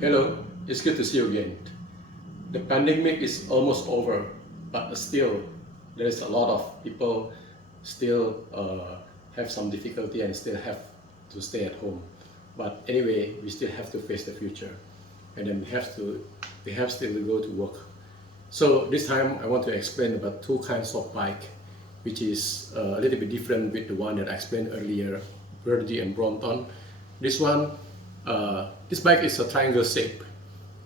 Hello, it's good to see you again. The pandemic is almost over, but still there is a lot of people still have some difficulty and still have to stay at home. But anyway, we still have to face the future, and then we have still to go to work. So this time I want to explain about two kinds of bike, which is a little bit different with the one that I explained earlier, Birdy and Brompton. This one, this bike is a triangle shape,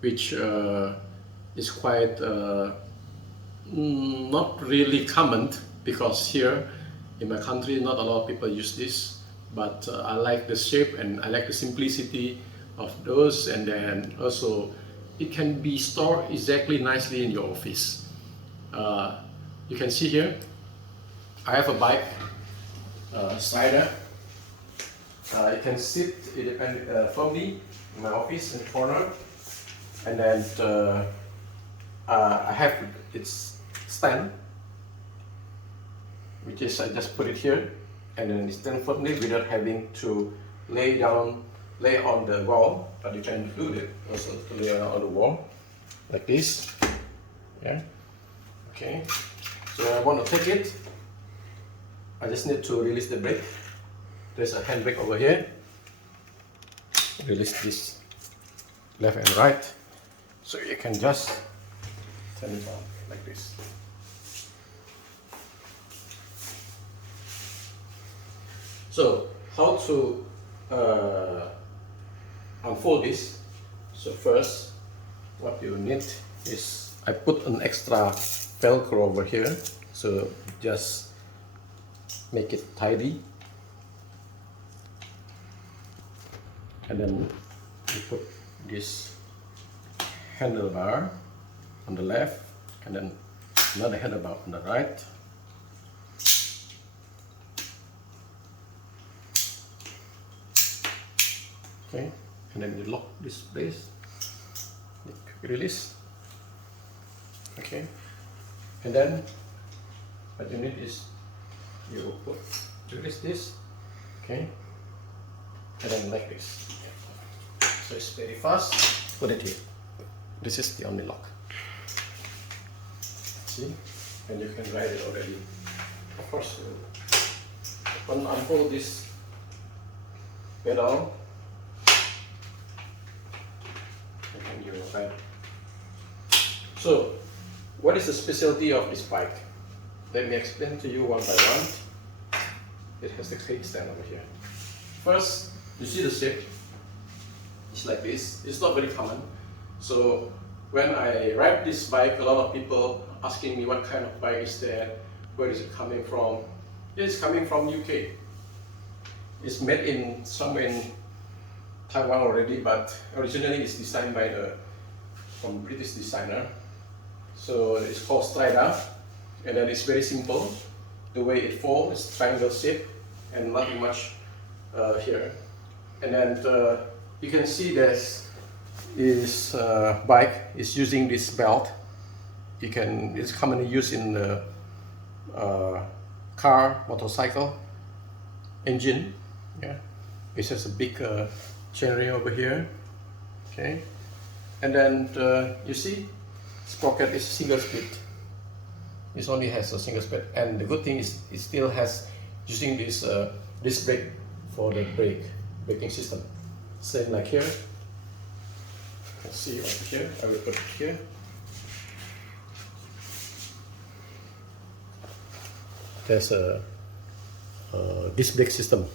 which is quite not really common, because here in my country not a lot of people use this, but I like the shape and I like the simplicity of those, and then also it can be stored exactly nicely in your office. You can see here I have a bike, Strida. It can sit firmly in my office in the corner, and then I have its stand, which is I just put it here, and then it stands firmly without having to lay on the wall. But you can do it also to lay on the wall like this. Yeah. Okay. So I want to take it. I just need to release the brake. There's a handbrake over here. Release this left and right, so you can just turn it on like this. So how to unfold this? So first, what you need is, I put an extra VELCRO over here, so just make it tidy. And then you put this handlebar on the left, and then another handlebar on the right. Okay, and then you lock this place, release. Okay, and then what you need is you release this. Okay, and then like this. So it's very fast. Put it here. This is the only lock. See? And you can ride it already. Of course, unfold this pedal, and you ride. So, what is the specialty of this bike? Let me explain to you one by one. It has the kickstand over here. First, you see the shape. It's like this. It's not very common. So when I ride this bike, a lot of people asking me what kind of bike is that, where is it coming from? It's coming from UK. It's made in somewhere in Taiwan already, but originally it's designed by from British designer. So it's called Strida, and then it's very simple. The way it folds is triangle shape and nothing much here. And then you can see this bike is using this belt. It's commonly used in the car, motorcycle engine. Yeah, it has a big chainring over here. Okay, and then you see, sprocket is single speed. This only has a single speed, and the good thing is it still has using this disc brake for the braking system. Same like here. You can see over here. I will put it here. There's a disc brake system,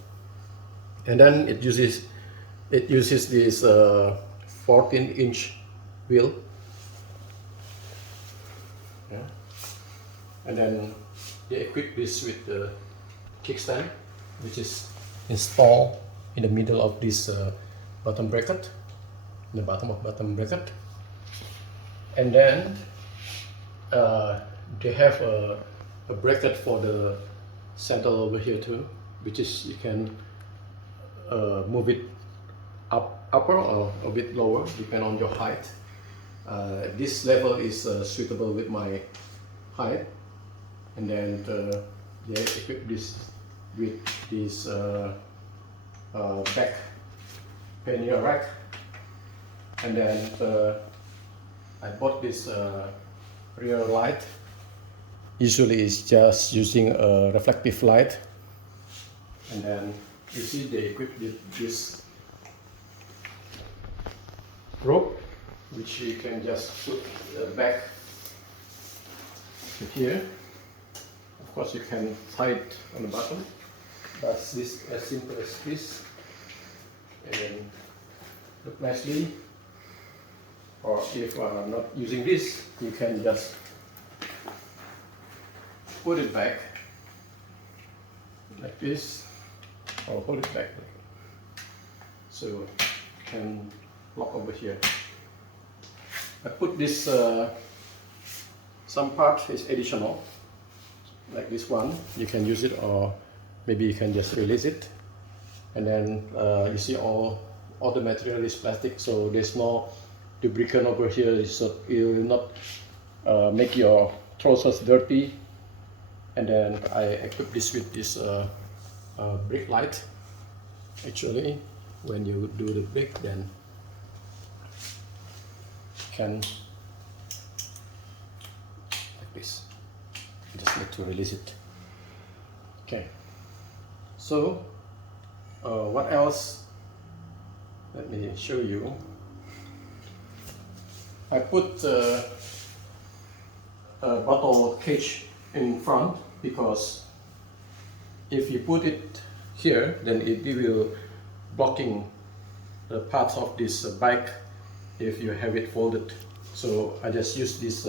and then it uses this 14-inch wheel. Yeah. And then they equip this with the kickstand, which is installed in the middle of this bottom bracket, the bottom of bottom bracket. And then they have a bracket for the saddle over here too, which is you can move it upper or a bit lower, depending on your height. This level is suitable with my height, and then they equip this with this back pannier rack, And then I bought this rear light. Usually it's just using a reflective light. And then you see they equipped with this rope, which you can just put back to here. Of course you can tie it on the bottom, but this as simple as this, and then look nicely. Or if not using this, you can just put it back like this, or hold it back, so you can lock over here. I put this, some part is additional, like this one. You can use it, or maybe you can just release it. And then you see all the material is plastic, so there's no lubricant over here, so it will not make your trousers dirty. And then I equip this with this brake light. Actually, when you do the brake, then you can like this. You just need to release it. Okay. So what else? Let me show you. I put a bottle cage in front, because if you put it here, then it will blocking the parts of this bike if you have it folded. So I just use this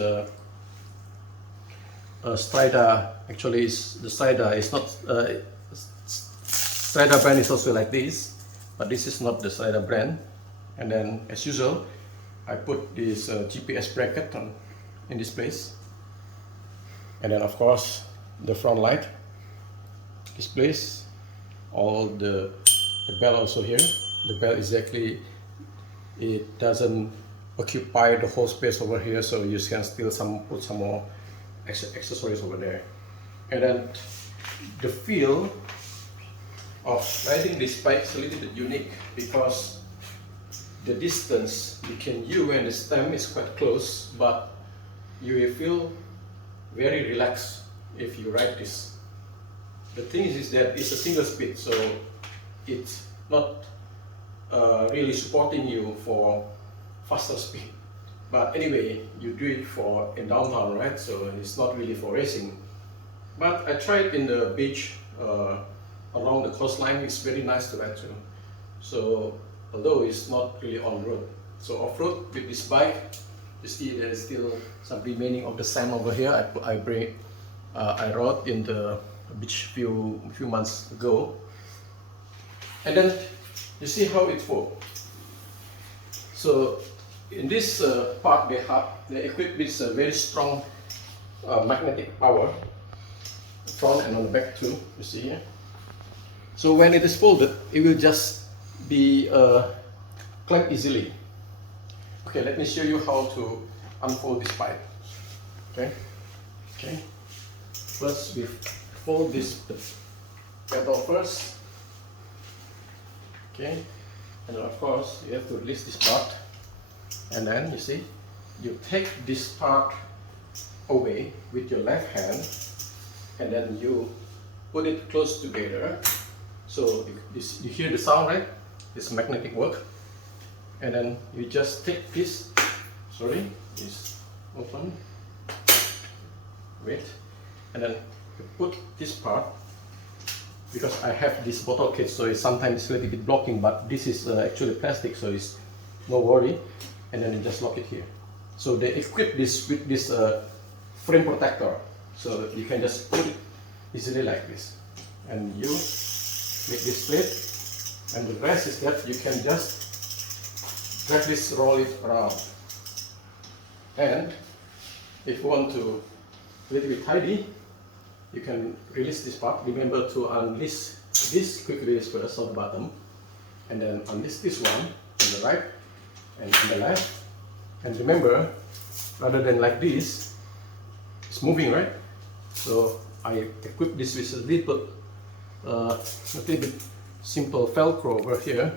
Strida. Actually, the Strida is not Strida brand is also like this, but this is not the Strida brand. And then, as usual, I put this GPS bracket in this place. And then, of course, the front light is placed. All the bell also here. The bell exactly, it doesn't occupy the whole space over here, so you can still put some more accessories over there. And then the feel of riding this bike is a little bit unique, because the distance between you and the stem is quite close, but you will feel very relaxed if you ride this. The thing is that it's a single speed, so it's not really supporting you for faster speed. But anyway, you do it for in downtown, right? So it's not really for racing. But I tried in the beach along the coastline. It's very nice to ride too. So although it's not really on road, so off road with this bike, you see there is still some remaining of the sand over here. I rode in the beach few months ago, and then you see how it falls. So in this part they equipped with a very strong magnetic power, front and on the back too. You see here. So when it is folded, it will just be clamped easily. Okay, let me show you how to unfold this pipe. Okay. First, we fold this pedal first. Okay, and then of course you have to release this part, and then you see you take this part away with your left hand, and then you put it close together. So you hear the sound, right? This magnetic work. And then you just take this, this open, wait, and then you put this part, because I have this bottle case, so sometimes it's a little bit blocking, but this is actually plastic, so it's no worry. And then you just lock it here. So they equip this with this frame protector, so you can just put it easily like this, and you make this straight, and the rest is that you can just drag this, roll it around. And if you want to a little bit tidy, you can release this part. Remember to unleash this quick release first on the bottom, and then unleash this one on the right and on the left. And remember, rather than like this, it's moving, right? So I equip this with a little bit simple Velcro over here.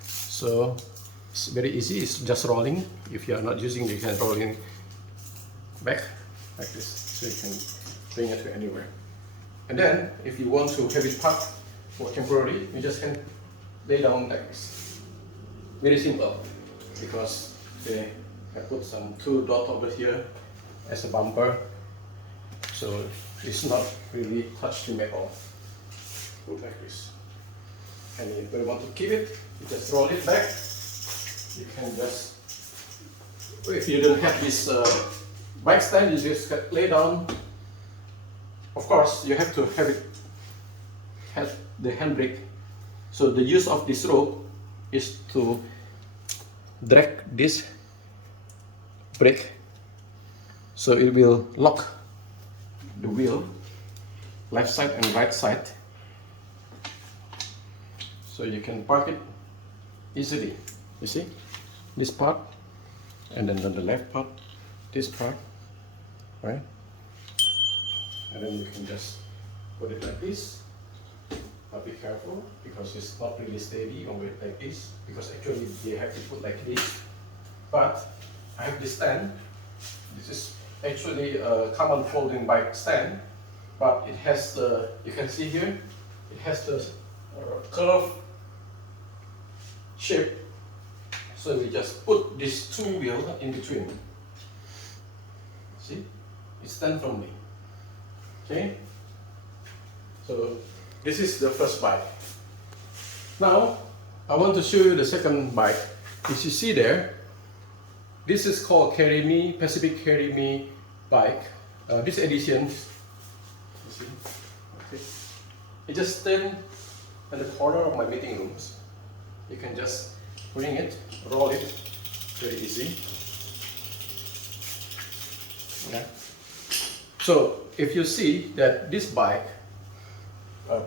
So It's very easy, it's just rolling. If you are not using it, you can roll it back like this, so you can bring it to anywhere. And then, if you want to have it parked for temporary, you just can lay down like this. Very simple, because they have put some 2 dots over here as a bumper, so it's not really touched him at all. Put like this. And if you want to keep it, you just roll it back. You can just, if you don't have this bike stand, you just lay down. Of course, you have to have the handbrake. So the use of this rope is to drag this brake, so it will lock the wheel left side and right side, so you can park it easily. You see this part, and then on the left part, this part, right? And then you can just put it like this. But be careful, because it's not really steady on it like this, because actually they have to put like this. But I have this stand. This is actually a common folding bike stand, but it has the, you can see here, it has the curved shape. So we just put these 2 wheels in between. See, it stands firmly. Okay. So this is the first bike. Now I want to show you the second bike. As you see there, this is called Carryme, Pacific Carryme bike. This edition, you see, okay. It just stands at the corner of my meeting rooms. You can just bring it, roll it, very easy. Yeah. So if you see that this bike,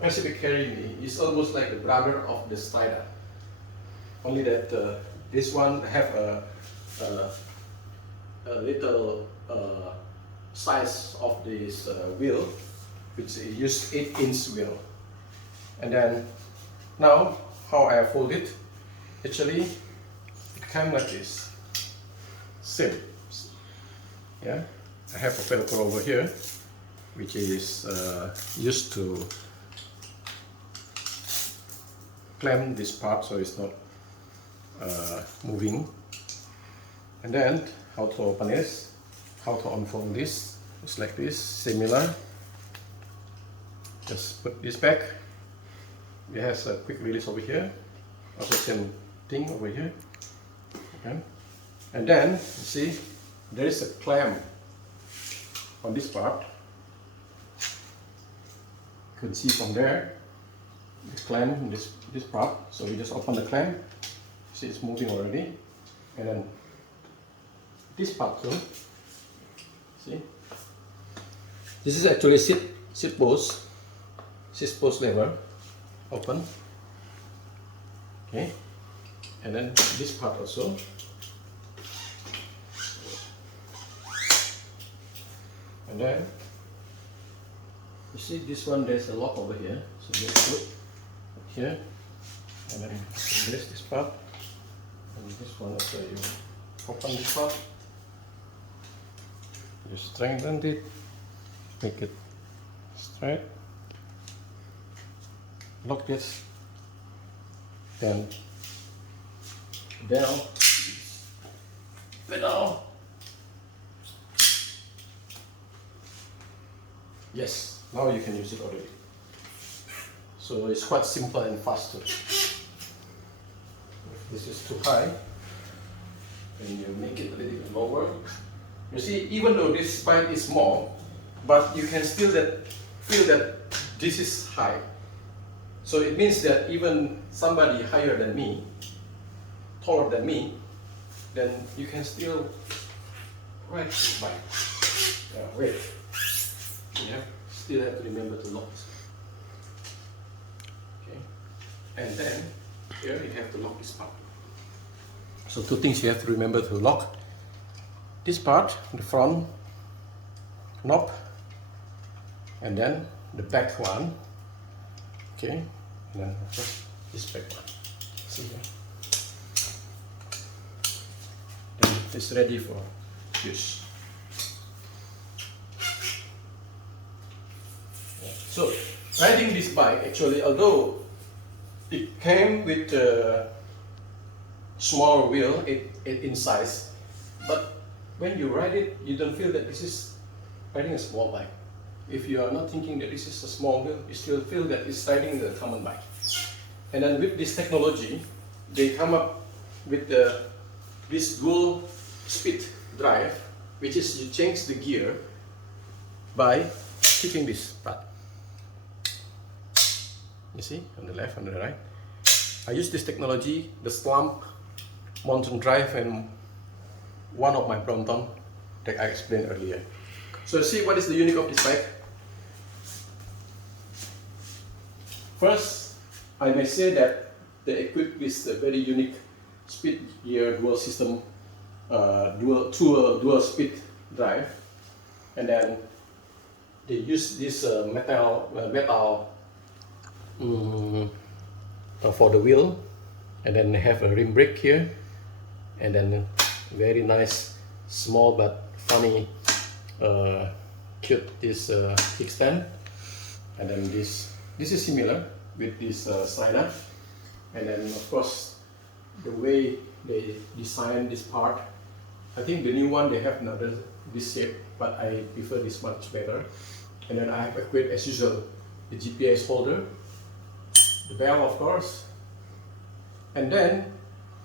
Pacific Carryme, is almost like the brother of the Strida. Only that this one have a little size of this wheel, which is used 8-inch wheel. And then now how I fold it, actually it comes like this. Same. Yeah. I have a VELCRO over here, which is used to clamp this part so it's not moving. And then how to open this, how to unfold this, it's like this, similar. Just put this back. It has a quick release over here, also same thing over here. Okay. And then you see there is a clamp on this part. You can see from there the clamp in this part. So we just open the clamp. See, it's moving already. And then this part too. See, this is actually seat post lever. Open. Okay. And then this part also. And then you see this one, there's a lock over here, so just put here, and then this part, and this one also you open this part, you strengthen it, make it straight, lock this, then down, pedal. Yes, now you can use it already. So it's quite simple and fast too. If this is too high, then you make it a little bit lower. You see, even though this bike is small, but you can still feel that this is high. So it means that even somebody higher than me, taller than me, then you can still ride this bike. Wait. You still have to remember to lock. Okay, and then here you have to lock this part. So 2 things you have to remember to lock: this part, the front knob, and then the back one. Okay, and then just this back one. See here. is ready for use. So riding this bike, actually, although it came with a small wheel, 8 in size, but when you ride it, you don't feel that this is riding a small bike. If you are not thinking that this is a small wheel, you still feel that it's riding the common bike. And then with this technology, they come up with this dual speed drive, which is you change the gear by kicking this part. You see, on the left, on the right. I use this technology, the slump, mountain drive, and one of my Brompton that I explained earlier. So see what is the unique of this bike. First, I may say that they equipped with a very unique speed gear dual system, dual speed drive, and then they use this metal for the wheel, and then they have a rim brake here, and then very nice, small but funny, cute this kickstand, and then this is similar with this Strida, and then of course the way they design this part, I think the new one they have another this shape, but I prefer this much better. And then I have equipped as usual the GPS holder, the bell of course, and then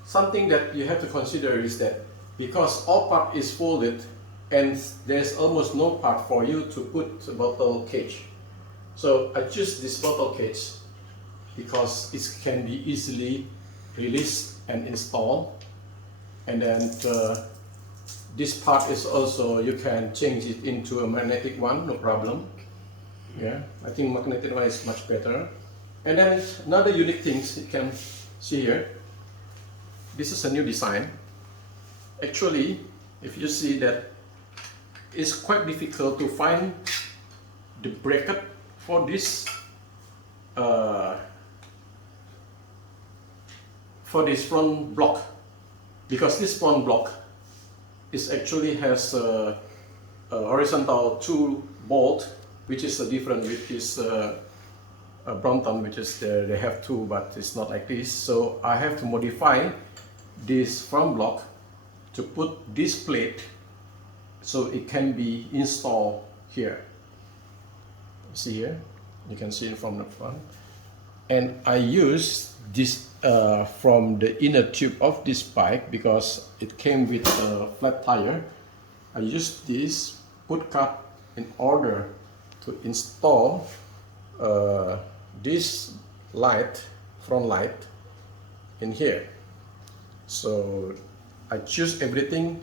something that you have to consider is that because all part is folded and there's almost no part for you to put a bottle cage. So I choose this bottle cage because it can be easily released and installed, and then this part is also, you can change it into a magnetic one, no problem. Yeah, I think magnetic one is much better. And then another unique things you can see here, this is a new design. Actually, if you see that it's quite difficult to find the bracket for this front block, because this front block is actually has a horizontal 2 bolt, which is different with this Brompton, which is they have 2, but it's not like this. So I have to modify this front block to put this plate so it can be installed here. See here, you can see it from the front, and I use this from the inner tube of this bike because it came with a flat tire. I used this put cut in order to install this light, front light, in here. So I choose everything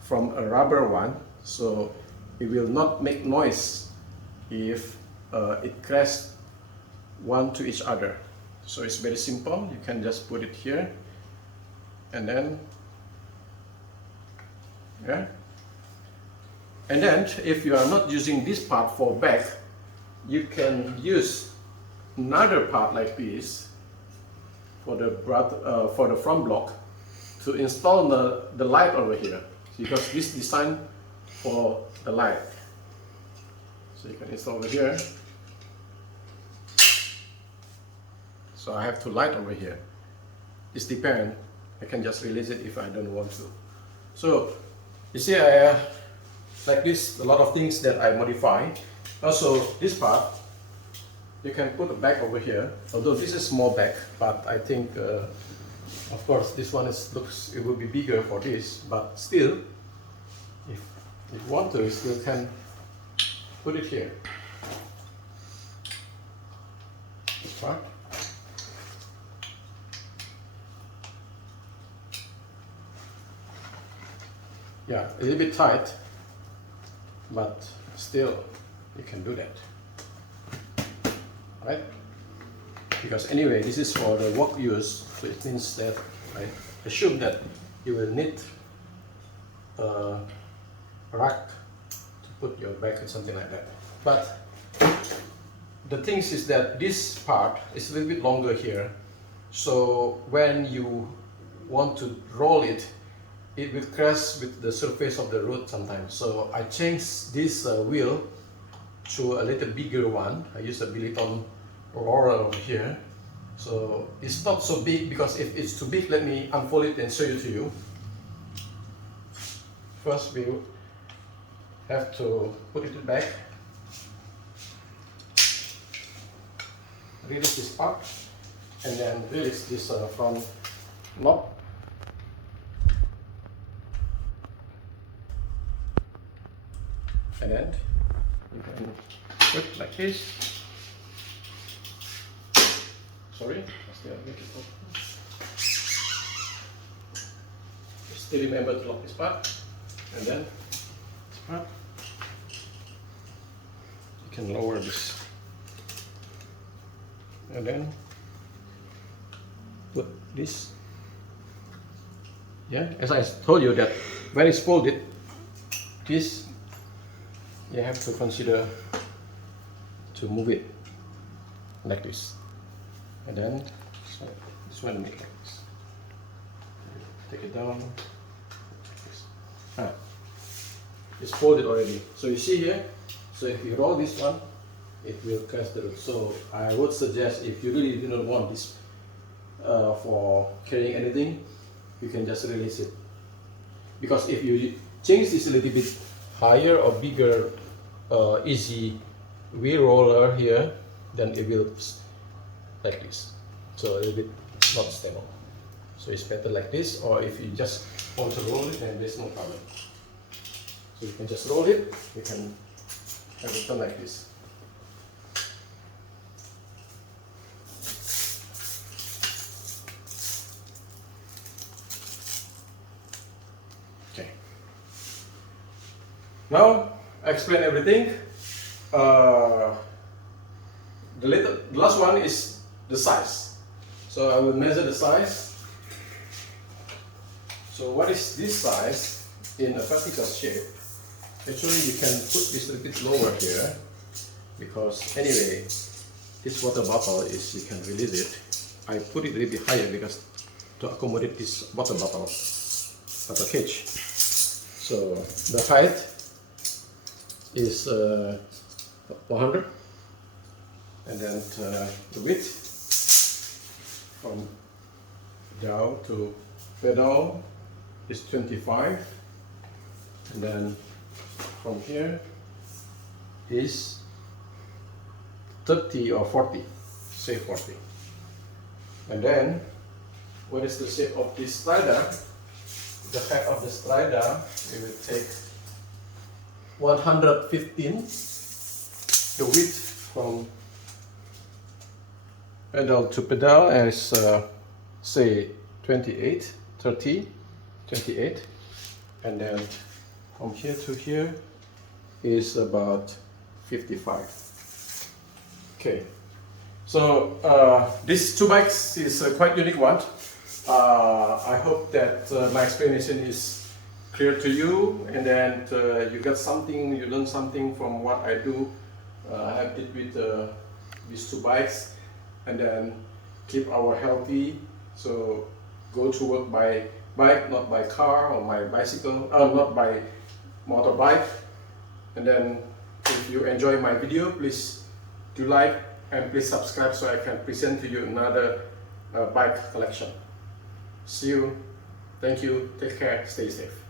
from a rubber one, so it will not make noise if it crashes one to each other. So it's very simple, you can just put it here, and then yeah. And then if you are not using this part for back, you can use another part like this for the front block to install the light over here, because this design for the light. So you can install over here. So I have to light over here. It depends. I can just release it if I don't want to. So you see, I like this, a lot of things that I modify. Also this part, you can put a bag over here. Although this is small bag, but I think of course this one looks, it will be bigger for this, but still, if you want to, you still can put it here. This part. Yeah, a little bit tight, but still you can do that, right? Because anyway, this is for the work use, so it means that I assume that you will need a rack to put your bag or something like that. But the thing is that this part is a little bit longer here, so when you want to roll it, it will crash with the surface of the road sometimes. So I changed this wheel to a little bigger one. I use a Billiton roller over here. So it's not so big, because if it's too big, let me unfold it and show it to you. First we have to put it back, release this part, and then release this front knob. And then you can put it like this. Sorry, I still make it open. Still remember to lock this part, and then this part. You can lower this, and then put this. Yeah, as I told you that when it's folded, this you have to consider to move it like this, and then this one make like this. Take it down. Like this. It's folded already. So you see here. So if you roll this one, it will crash the road. So I would suggest, if you really do not want this for carrying anything, you can just release it. Because if you change this a little bit higher or bigger easy wheel roller here, then it will like this. So a little bit not stable. So it's better like this, or if you just want to roll it, then there's no problem. So you can just roll it, you can have it done like this. Okay. Now I explain everything. The last one is the size. So I will measure the size. So what is this size in a vertical shape? Actually, you can put this a little bit lower here, because anyway, this water bottle is, you can release it. I put it a little bit higher because to accommodate this water bottle cage. So the height is 100, and then the width from down to pedal is 25, and then from here is 30 or 40, say 40. And then what is the shape of this strider? The height of the strider, we will take 115. The width from pedal to pedal is say 28, 30, 28, and then from here to here is about 55. Okay, so these two bikes is a quite unique one. I hope that my explanation is clear to you, and then you got something, you learn something from what I do. I did with these two bikes, and then keep our healthy. So go to work by bike, not by car or my bicycle, not by motorbike. And then if you enjoy my video, please do like and please subscribe so I can present to you another bike collection. See you. Thank you. Take care. Stay safe.